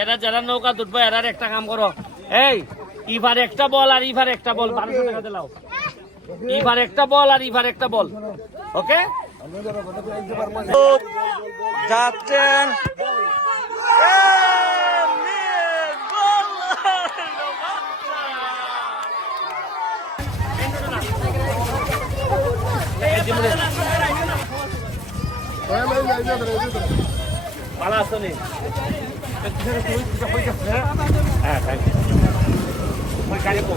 এরা যারা নৌকা তুলবো এরার একটা কাম করো। এই ইভার একটা বল আর ইভার একটা বল বারোশো টাকা দিলাও ইভার একটা বল আর ইভার একটা বল ওকে? যাচ্ছেন। ভালো আছো নি হ্যাঁ থ্যাংক ইউ গাড়ি কো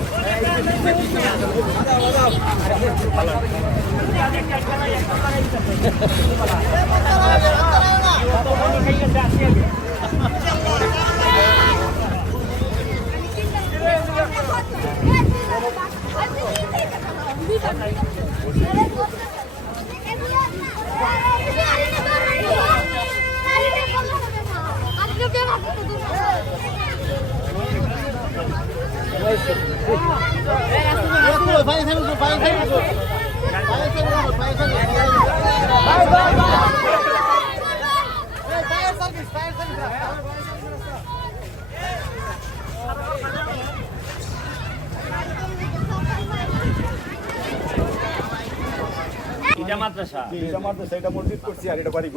এটা মাদ্রাসা। এটা মাদ্রাসা এটা মসজিদ করছি আর এটা বাড়ি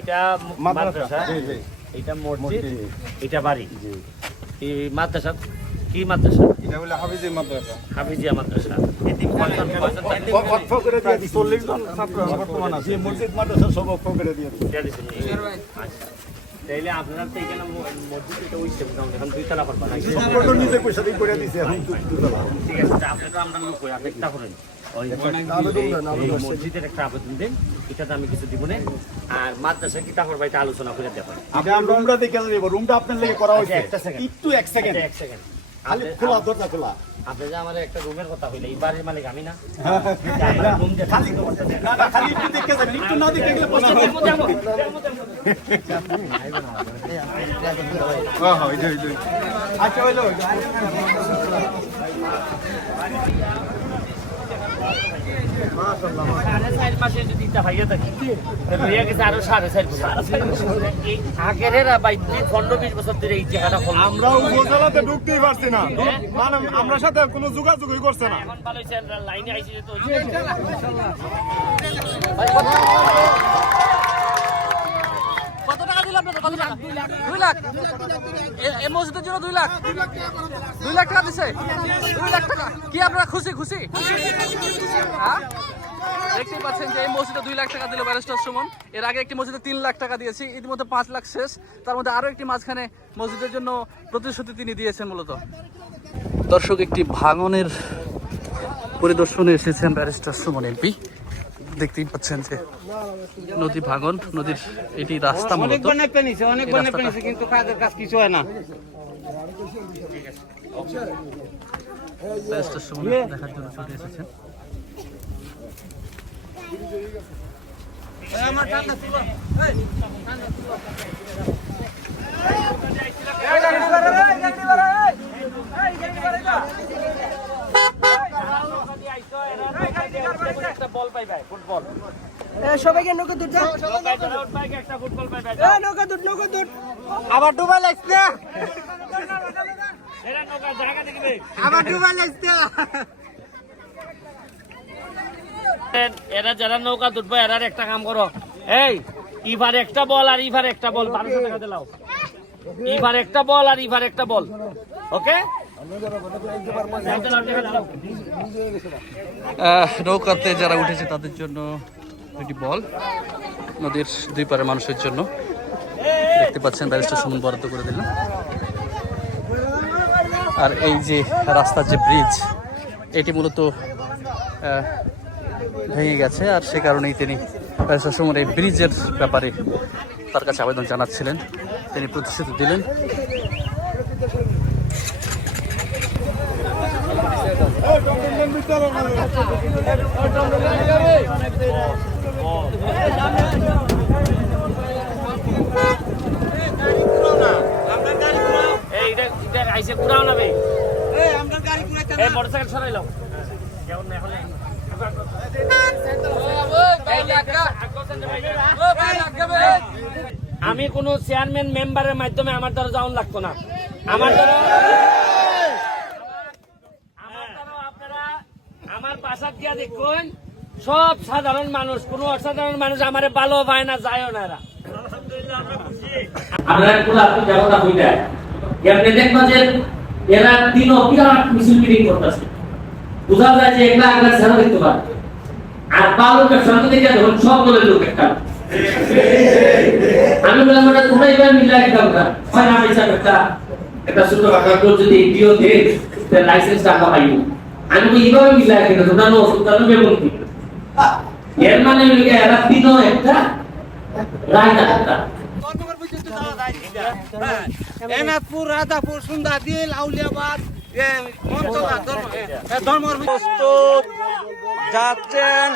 এটা মাদ্রাসা এটা মসজিদ। এটা বাড়ি। এই মাদ্রাসা কি মাদ্রাসা? এটা হলো হাফিজি মাদ্রাসা। হাফিজিয়া মাদ্রাসা। কয়জন- কয়জন অক্ষ করে দিয়ে দিচ্ছি চল্লিশ জন ছাত্র বর্তমান আছে। মসজিদ মাদ্রাসা সব অক্ষ করে দিয়ে দিচ্ছি এটা দিছেন আচ্ছা। তাইলে আপনারা তো এখানে মসজিদ এটা ওই সেম এখন দুই তলা করবা নাকি? সম্পূর্ণ নিজে পয়সা দিয়ে করে দিছে এখন দু- দুতলা। ঠিক আছে তা আপনি তো আমরা লোক হই, আপনি একটা করেন। ওই এই- এই মসজিদের একটা আবেদন দেন এটাতে আমি কিছু দিব না। আর মাদ্রাসা কি তাহলে ভাই আলোচনা করে আমরা রুমটা দেখে যাব রুমটা আপনার লেগে করা হয়েছে। আচ্ছা, একটা second। একটু এক সেকেন্ড এক সেকেন্ড খালি খোলা দরজা খোলা। আপনি যে আমার একটা রুমের কথা হইলে এই বাড়ির মালিক আমি না। খালি না, না, খালি একটু দেখে যাবেন একটু না দেখে গেলে প্রশ্ন হবে। হ্যাঁ। আচ্ছা হইল আমরা উপজেলাতে ঢুকতেই পারছি না। মানে আমরা সাথে কোনো যোগাযোগই করছে না। লাইনে আইসি আপনাদের কত টাকা? দুই লাখ। এই মসজিদের জন্য দুই লাখ? দুই লাখ টাকা দিছে? দুই লাখ টাকা? কি আপনারা খুশি খুশি? হ্যাঁ? দেখতেই পাচ্ছেন যে এই মসজিদে দুই লাখ টাকা দিল ব্যারিস্টার সুমন। এর আগে একটি মসজিদে তিন লাখ টাকা দিয়েছি ইতিমধ্যে পাঁচ লাখ শেষ। তার মধ্যে আরও একটি মাঝখানে মসজিদের জন্য প্রতিশ্রুতি তিনি দিয়েছেন মূলত। দর্শক একটি ভাঙনের পরিদর্শনে এসেছেন ব্যারিস্টার সুমন এমপি। দেখতেই পাচ্ছেন যে নদী ভাঙন নদীর এটি রাস্তা মূলত। অনেক অনেক কিন্তু কাজের কাজ কিছু হয় না। সুমন দেখার জন্য ছুটে এসেছেন। একটা বল পাই ভাই ফুটবল সবাইকে নৌকা দুধ যাও একটা ফুটবল পাই ভাই নৌকা দুধ নৌকা দুধ আবার ডুবাই লাগছে এরা নৌকা জায়গা দেখবে আবার ডুবাই লাগছে এরা যারা নৌকা তুলবো এরার একটা কাম করো। এই ইভার একটা বল আর ইভার একটা বল বারোশো টাকা দিলাও ইভার একটা বল আর ইভার একটা বল ওকে? নৌকাতে যারা উঠেছে তাদের জন্য একটি বল নদীর দুই পারের মানুষের জন্য। দেখতে পাচ্ছেন ব্যারিস্টার সুমন বরাদ্দ করে দিলেন। আর এই যে রাস্তার যে ব্রিজ এটি মূলত ভেঙে গেছে। আর সে কারণেই তিনি ব্যারিস্টার সুমন এই ব্রিজের ব্যাপারে তার কাছে আবেদন জানাচ্ছিলেন। তিনি প্রতিশ্রুতি দিলেন। আমি কোনো চেয়ারম্যান মেম্বারের মাধ্যমে আমার দ্বারা যাওয়ান লাগতো না। আমার দ্বারা আমার দ্বারা আপনারা আমার গিয়া দেখুন। সব সাধারণ মানুষ, কোন অসাধারণ মানুষ আমার ভালো পায় না, যায়ও না এরা। এরা বোঝা যায় যে পারে। আর সঙ্গে সব লোক একটা। আমি একটা যদি আমি এইভাবে মিলে একটা এর মানে কি এরা তিনও একটা রায়না একটা। এনাদপুর রাধাপুর সুন্দাদিল আউলিয়াবাদ এ ধর্ম- যাচ্ছেন।